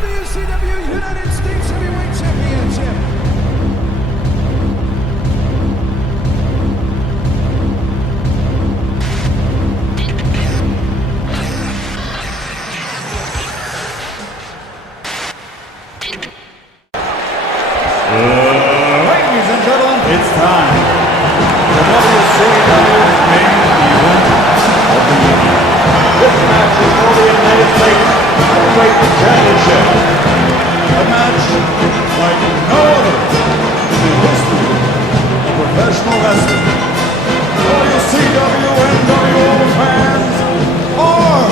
WCW United States Heavyweight Championship. Ladies and gentlemen, it's time. The WCW main event of the evening. This match is for the United States Heavyweight Championship. A match like no other in the history of professional wrestling. WCW and WO fans, are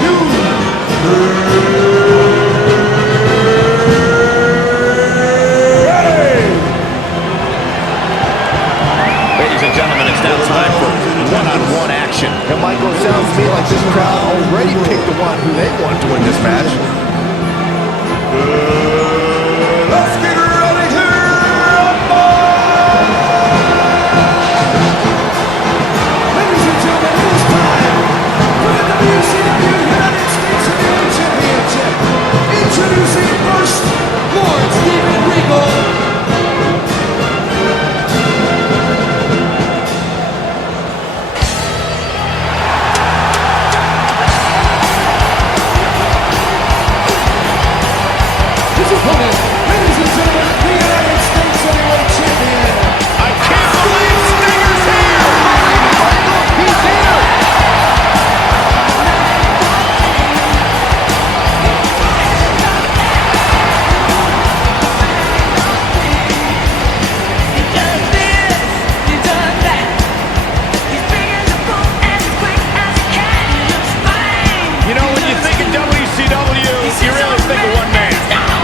you Ladies and gentlemen, it's now time for one-on-one action. And Michael, it sounds to me like this crowd already picked the one who they want to win this match. Let's get ready to rumble! Ladies and gentlemen, it is time for the WCW United States Heavyweight Championship. Introducing first, Lord Steven Regal. His opponent, ladies and gentlemen, the United States Heavyweight Champion. I can't believe Stinger's here! Michael, he's here! You know, when you think of WCW, you really think of one man,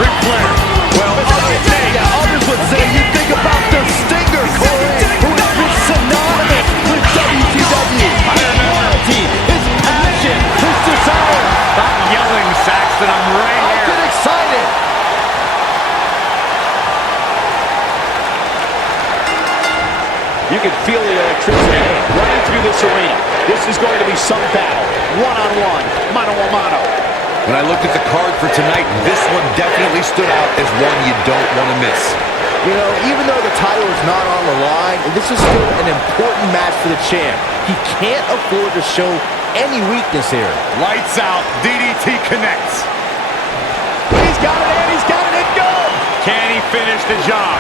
Ric Flair. Well, Others would say you think about the Stinger, Corey, who has been synonymous with WCW. His loyalty, his passion, his desire. Stop yelling, Saxton, I'm right I here. get excited. You can feel the electricity running through this arena. This is going to be some battle. One-on-one, mano-a-mano. When I looked at the card for tonight, this one definitely stood out as one you don't want to miss. You know, even though the title is not on the line, this is still an important match for the champ. He can't afford to show any weakness here. Lights out, DDT connects. He's got it in, he's got it in, good! Can he finish the job?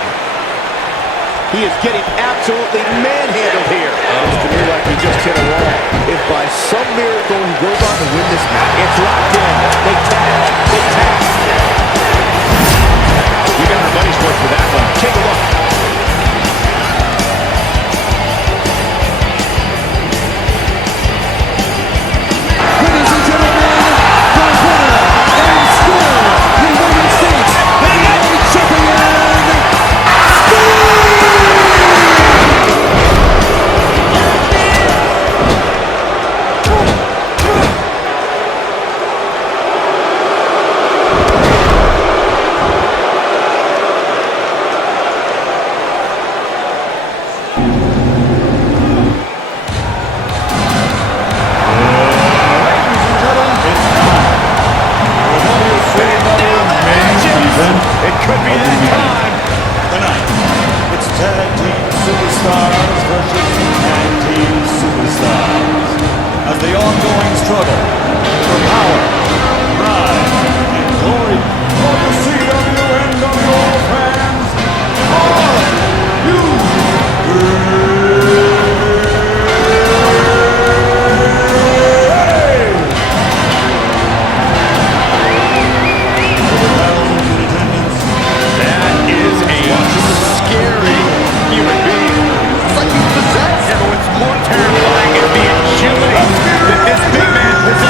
He is getting absolutely manhandled here. Looks to me like he just hit a wall. If by some miracle he goes on to win this match, it's locked in. They tap. They tap. You got our money's worth for that one. Take a look. Ladies and gentlemen, the winner and still the United States Heavyweight Champion, It could be that time. Tonight, it's Tag Team Superstars versus Tag Team Superstars. As the ongoing struggle for power, pride, and glory for the CW and WO fans, are you ready? For the thousands in attendance, That is a scary human being. It's like he's possessed. Yeah, but what's more terrifying is the agility that this big man possesses.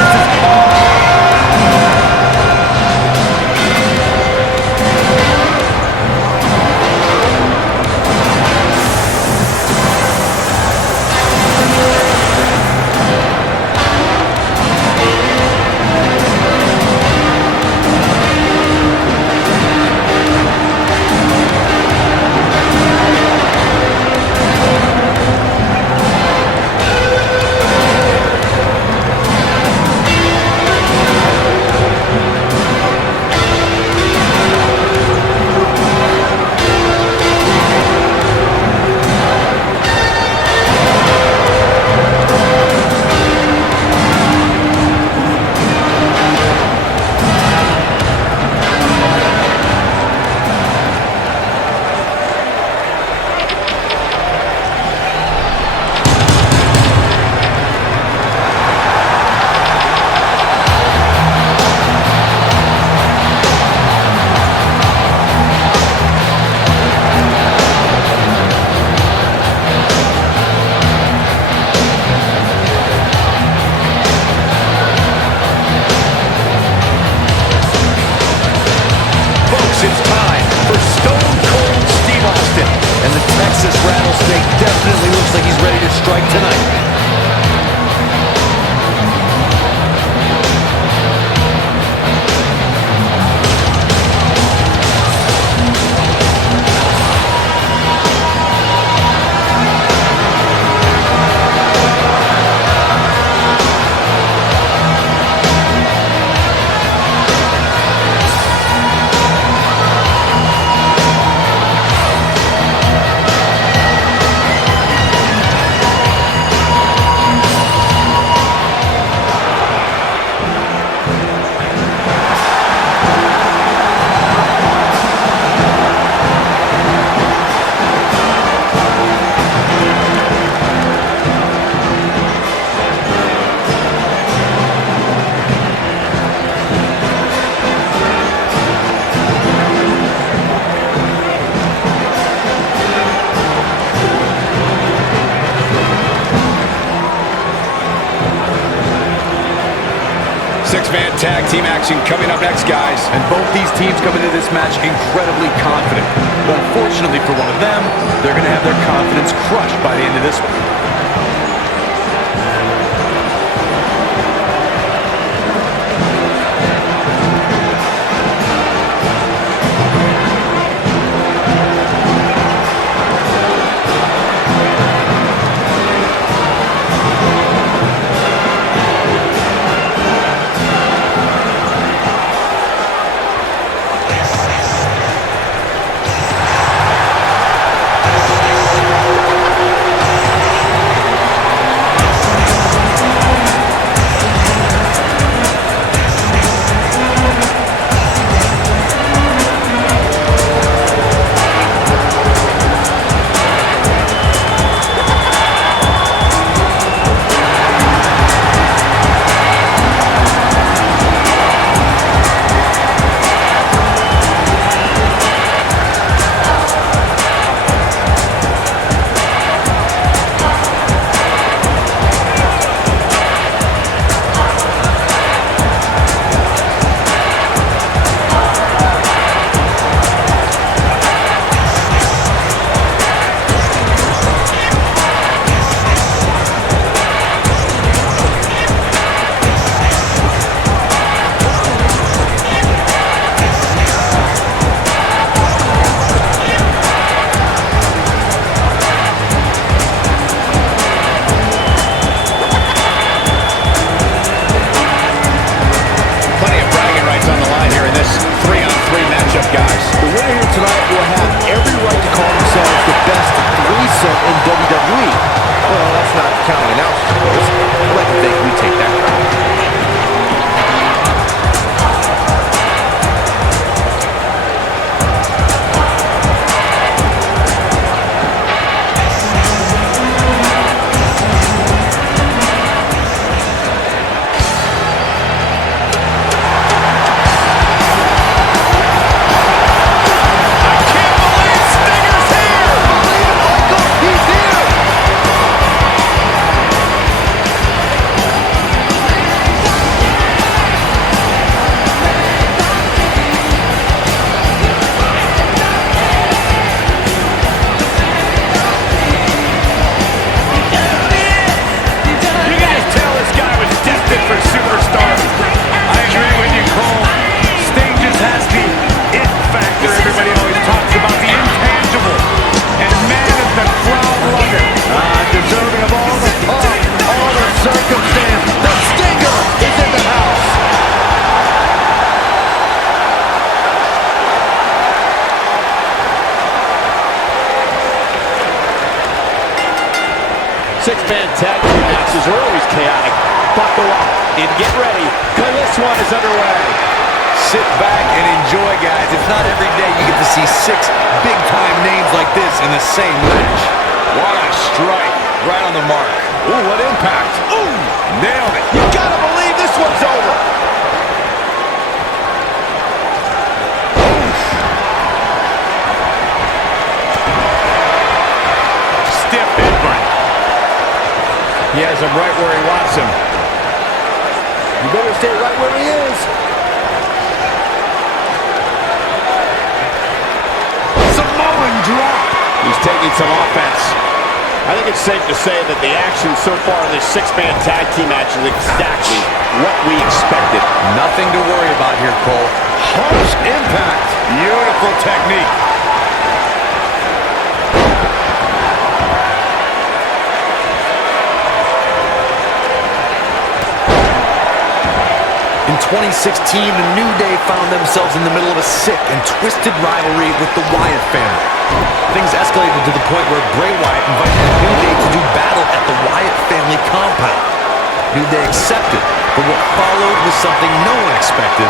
strike tonight. Six-man tag team action coming up next, guys. And both these teams come into this match incredibly confident. But unfortunately for one of them, they're going to have their confidence crushed by the end of this one. Six-man tag team matches are always chaotic. Buckle up and get ready, because this one is underway. Sit back and enjoy, guys. It's not every day you get to see 6 big-time names like this in the same match. What a strike. Right on the mark. Ooh, what impact. Ooh, nailed it. You gotta believe this one's over. Stiff headbutt. He has him right where he wants him. You better stay right where he is. Samoan drop. He's taking some offense. I think it's safe to say that the action so far in this six-man tag team match is exactly what we expected. Nothing to worry about here, Cole. Harsh impact. Beautiful technique. In 2016, the New Day found themselves in the middle of a sick and twisted rivalry with the Wyatt family. Things escalated to the point where Bray Wyatt invited the New Day to do battle at the Wyatt family compound. New Day accepted, but what followed was something no one expected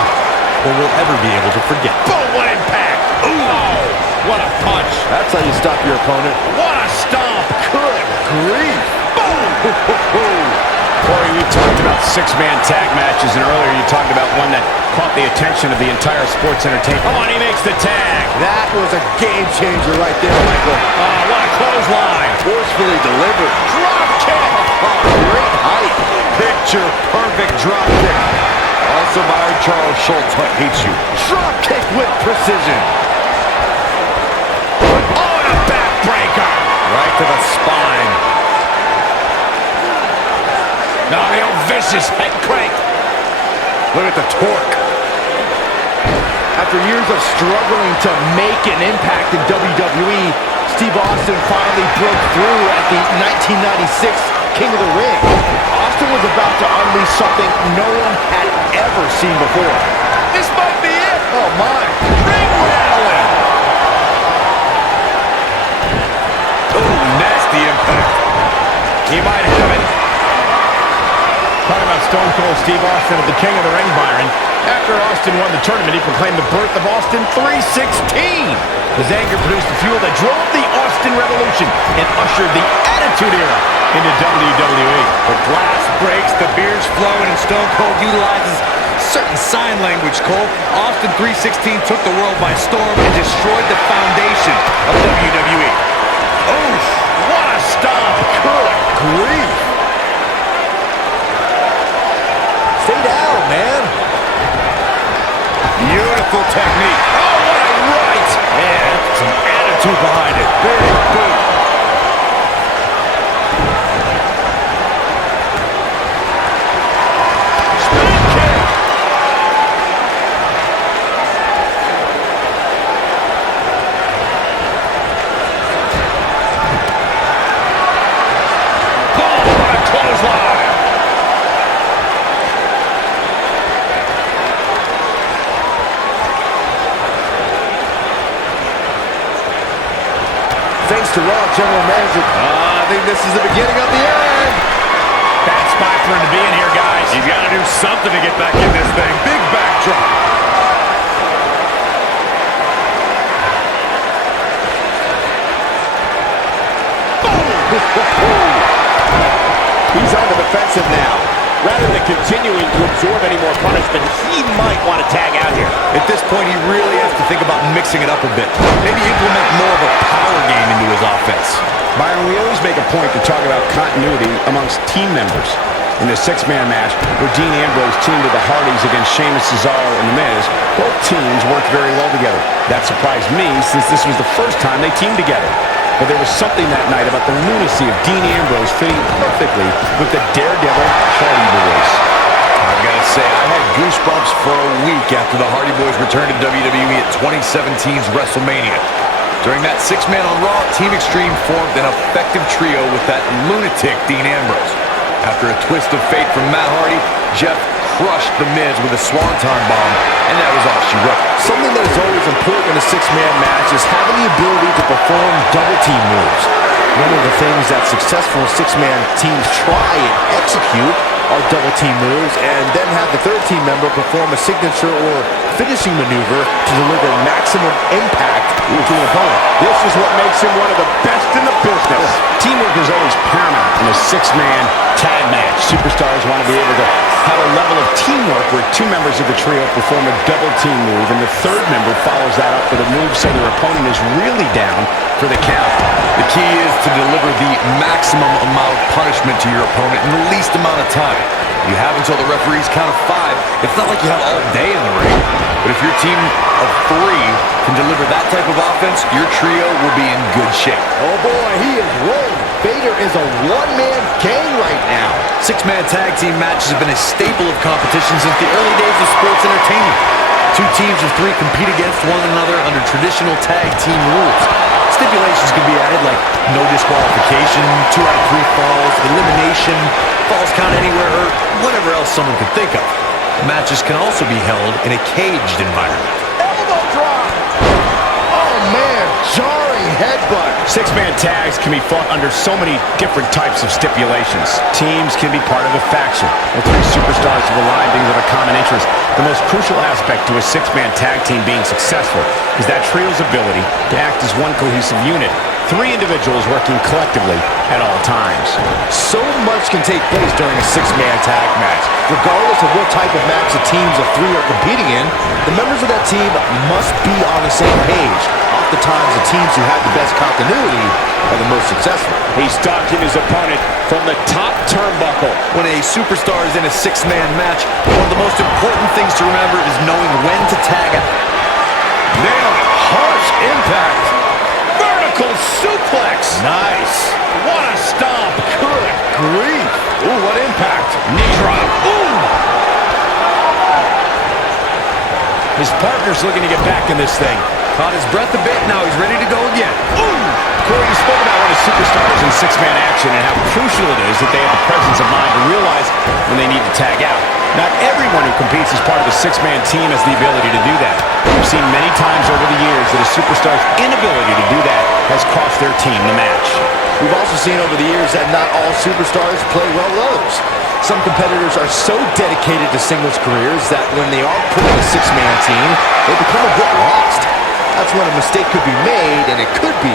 or will ever be able to forget. Boom, what impact! Ooh, what a punch! That's how you stop your opponent. What a stomp! Good grief! Boom! Corey, we talked about six-man tag matches, and earlier you talked about one that caught the attention of the entire sports entertainment. Oh, and he makes the tag. That was a game changer right there, Michael. Oh, what a clothesline. Forcefully delivered. Drop kick. Oh, great height. Picture perfect drop kick. Also by our Charles Schultz, I hate you. Drop kick with precision. Oh, and a backbreaker. Right to the spine. No, the old vicious head crank. Look at the torque. After years of struggling to make an impact in WWE, Steve Austin finally broke through at the 1996 King of the Ring. Austin was about to unleash something no one had ever seen before. This might be it. Oh, my. Ring rattling. Oh, nasty impact. He might have it. Talking about Stone Cold Steve Austin at the King of the Ring, Byron. After Austin won the tournament, he proclaimed the birth of Austin 316. His anger produced the fuel that drove the Austin Revolution and ushered the Attitude Era into WWE. The glass breaks, the beer's flowing, and Stone Cold utilizes certain sign language, Cole. Austin 316 took the world by storm and destroyed the foundation of WWE. Oof! What a stomp! Good grief! Stay down, man. Beautiful technique. Oh, what a right! And some attitude behind it. Big boot. Spin kick! Oh, what a clothesline! Thanks to Raw General Manager. I think this is the beginning of the end. Bad spot for him to be in here, guys. He's got to do something to get back in this thing. Big backdrop. He's on the defensive now. Rather than continuing to absorb any more punishment, he might want to tag out here. At this point, he really has to think about mixing it up a bit. Maybe implement more of a power game into his offense. Byron, we always make a point to talk about continuity amongst team members. In the six-man match, where Dean Ambrose teamed with the Hardys against Sheamus, Cesaro, and The Miz, both teams worked very well together. That surprised me, since this was the first time they teamed together. But there was something that night about the lunacy of Dean Ambrose fitting perfectly with the Daredevil Hardy Boys. I've got to say, I had goosebumps for a week after the Hardy Boys returned to WWE at 2017's WrestleMania. During that six-man on Raw, Team Extreme formed an effective trio with that lunatic Dean Ambrose. After a twist of fate from Matt Hardy, Jeff crushed The Miz with a swanton bomb, and that was all she wrote. Something that is always important in a six-man match is having the ability to perform double-team moves. One of the things that successful six-man teams try and execute are double-team moves, and then have the third team member perform a signature or finishing maneuver to deliver maximum impact to an opponent. This is what makes him one of the best in the business. Teamwork is always paramount in a six-man tag match. Superstars want to be able to have a level of teamwork where two members of the trio perform a double-team move, and the third member follows that up with a move so their opponent is really down for the count. The key is to deliver the maximum amount of punishment to your opponent in the least amount of time. You have until the referee's count of 5. It's not like you have all day in the ring. But if your team of 3 can deliver that type of offense, your trio will be in good shape. Oh boy, he is rolling. Vader is a one-man gang right now. Six-man tag team matches have been a staple of competition since the early days of sports entertainment. Two teams of three compete against one another under traditional tag team rules. Stipulations can be added like no disqualification, 2 out of 3 falls, elimination, falls count anywhere, or whatever else someone could think of. Matches can also be held in a caged environment. Elbow drop! Oh man, jarring headbutt. Six-man tags can be fought under so many different types of stipulations. Teams can be part of a faction. The 3 superstars have aligned things of a common interest. The most crucial aspect to a six-man tag team being successful is that trio's ability to act as one cohesive unit. 3 individuals working collectively at all times. So much can take place during a 6-man tag match. Regardless of what type of match the teams of 3 are competing in, the members of that team must be on the same page. Oftentimes, the teams who have the best continuity are the most successful. He's stalking his opponent from the top turnbuckle. When a superstar is in a 6-man match, one of the most important things to remember is knowing when to tag out. Nailed it. Harsh impact. Vertical suplex. Nice. What a stomp. Good grief. Ooh, what impact. Knee drop. Ooh. His partner's looking to get back in this thing. Caught his breath a bit, now he's ready to go again. Ooh. Corey, you spoke about one of superstars in 6-man action and how crucial it is that they have the presence of mind to realize when they need to tag out. Not everyone who competes as part of a 6-man team has the ability to do that. We've seen many times over the years that a superstar's inability to do that has cost their team the match. We've also seen over the years that not all superstars play well with others. Some competitors are so dedicated to singles careers that when they are put in a 6-man team, they become a bit lost. That's when a mistake could be made, and it could be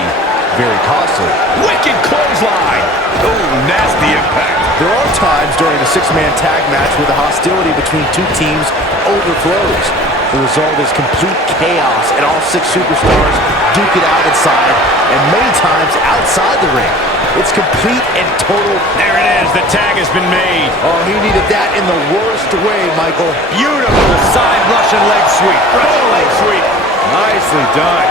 very costly. Wicked clothesline. Oh, nasty impact. There are times during a 6-man tag match where the hostility between 2 teams overflows. The result is complete chaos, and all 6 superstars duke it out inside, and many times outside the ring. It's complete and total. There it is. The tag has been made. Oh, he needed that in the worst way, Michael. Beautiful side Russian leg sweep. Russian leg sweep. Nicely done.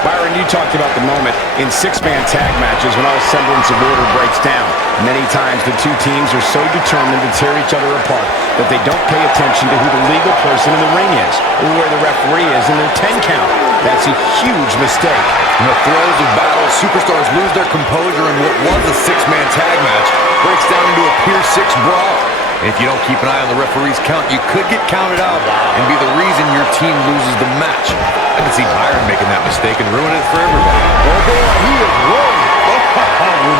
Byron, you talked about the moment in 6-man tag matches when all semblance of order breaks down. Many times the 2 teams are so determined to tear each other apart that they don't pay attention to who the legal person in the ring is or where the referee is in their 10 count. That's a huge mistake. In the throes of battle, superstars lose their composure and what was a 6-man tag match breaks down into a Pier 6 brawl. And if you don't keep an eye on the referee's count, you could get counted out and be the reason your team loses the match. I can see Byron making that mistake and ruin it for everybody. Oh boy, he is rolling.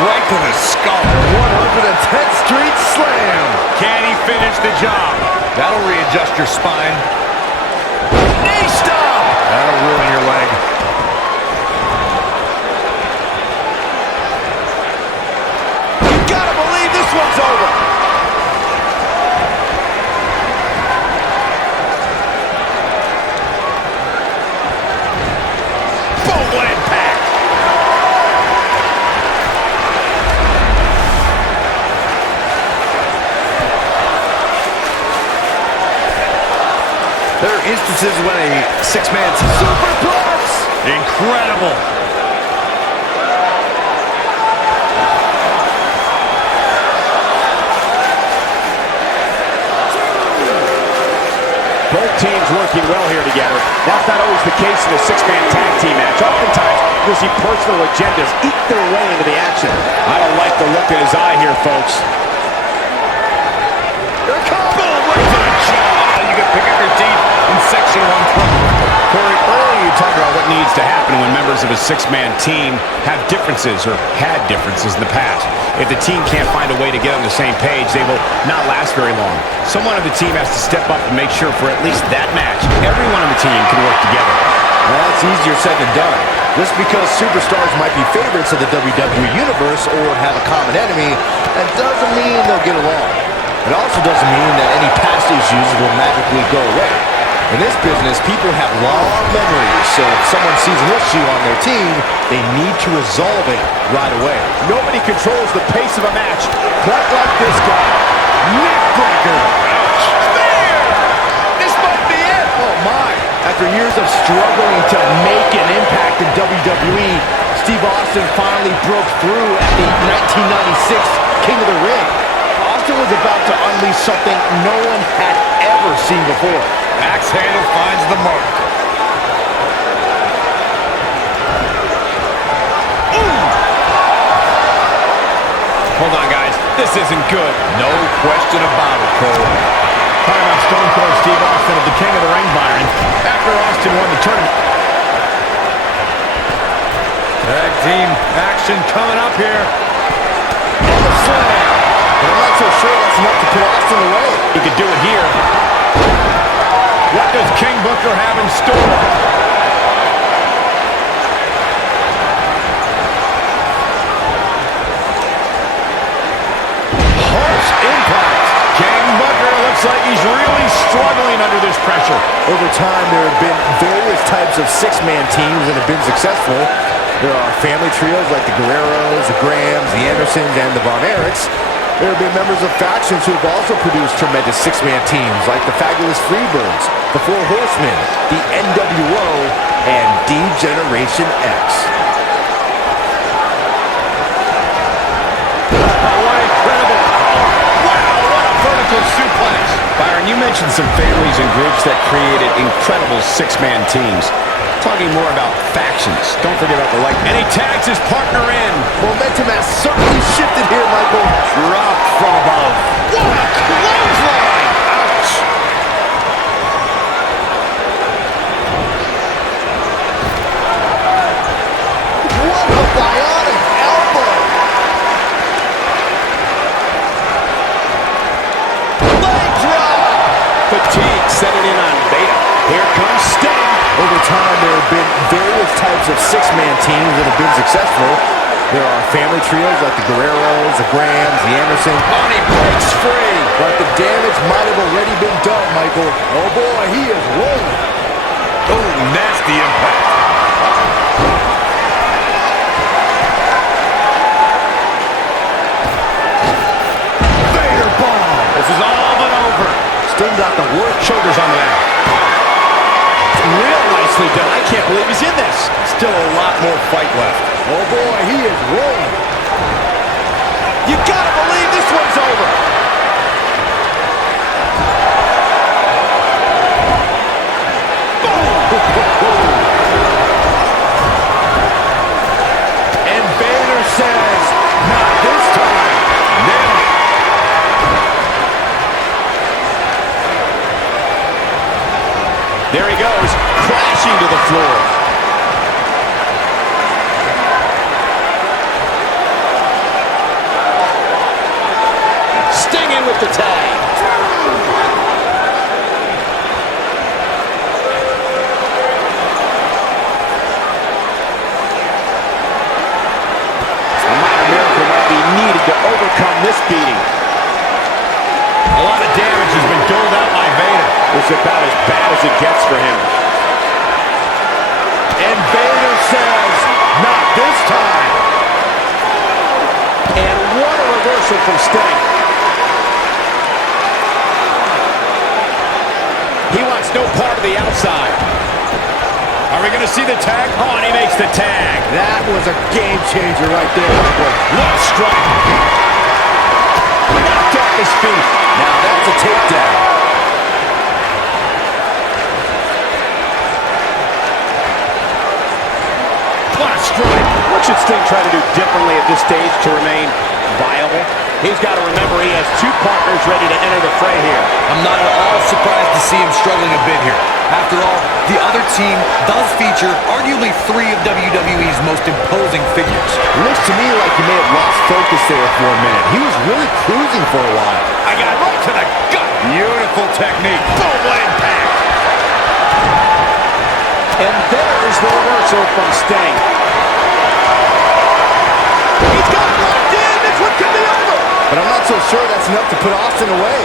Right to the skull. 110th Street Slam. Can he finish the job? That'll readjust your spine. Knee stomp. That'll ruin your leg. You gotta believe this one's over. Boom, what impact. There are instances when a 6-man superplex. Incredible. Both teams working well here together. That's not always the case in a 6-man tag team match. Oftentimes, you'll see personal agendas eat their way into the action. I don't like the look in his eye here, folks. Here it comes. Boom, right to the jaw. You can pick up your teeth in section 120. Corey, earlier you talked about what needs to happen when members of a 6-man team have differences or had differences in the past. If the team can't find a way to get on the same page, they will not last very long. Someone on the team has to step up and make sure for at least that match, everyone on the team can work together. Well, that's easier said than done. Just because superstars might be favorites of the WWE Universe or have a common enemy, that doesn't mean they'll get along. It also doesn't mean that any past issues will magically go away. In this business, people have long memories, so if someone sees an issue on their team, they need to resolve it right away. Nobody controls the pace of a match quite like this guy. Neckbreaker. Ouch. Spear! This might be it. Oh my! After years of struggling to make an impact in WWE, Steve Austin finally broke through at the 1996 King of the Ring. Austin was about to unleash something no one had ever seen before. Axe handle finds the mark. Hold on, guys. This isn't good. No question about it, Cole. Talking about Stone Cold Steve Austin at the King of the Ring, Byron. After Austin won the tournament. Tag team action coming up here. And the slam. But I'm not so sure that's enough to put Austin away. He could do it here. What does King Booker have in store? Harsh impact. King Booker looks like he's really struggling under this pressure. Over time, there have been various types of six-man teams that have been successful. There are family trios like the Guerreros, the Grahams, the Andersons, and the Von Erichs. There have been members of factions who have also produced tremendous six-man teams like the Fabulous Freebirds, the Four Horsemen, the NWO, and D-Generation X. What incredible power. Wow, what a vertical suplex. Byron, you mentioned some families and groups that created incredible six-man teams. Talking more about factions. Don't forget about the light. And he tags his partner in. Momentum has certainly shifted here, Michael. Dropped from above. What a clothesline! Ouch! What a bionic elbow! Leg drop! Fatigue setting in on Beta. Here comes Sting. Over time, there have been various types of six-man teams that have been successful. There are family trios like the Guerreros, the Grahams, the Andersons. And he breaks free. But the damage might have already been done, Michael. Oh boy, he is rolling. Oh, nasty impact. Vader bomb. This is all but over. Sting got the worst shoulders on that. Real nicely done. I can't believe he's in this. Still a lot more fight left. Oh boy, he is rolling. You gotta believe this one's over. And Vader says, not this time. Nailed it. There he goes, crashing to the floor. Sting in with the tag. A minor miracle might be needed to overcome this beating. A lot of damage has been doled out by Vader. This is about as bad as it gets for him. And Vader says, not this time. And what a reversal from Sting. He wants no part of the outside. Are we going to see the tag? Oh, and he makes the tag. That was a game changer right there, Michael. What a strike. Knocked off his feet. Now that's a takedown. What a strike. What should Sting try to do differently at this stage to remain viable? He's got to remember he has two partners ready to enter the fray here. I'm not at all surprised to see him struggling a bit here. After all, the other team does feature arguably three of WWE's most imposing figures. It looks to me like he may have lost focus there for a minute. He was really cruising for a while. I got right to the gut. Beautiful technique. Boom, what impact. And there's the reversal from Sting. He's got it locked in. This one could be over. But I'm not so sure that's enough to put Austin away.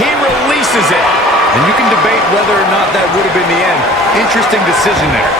He releases it. And you can debate whether or not that would have been the end. Interesting decision there.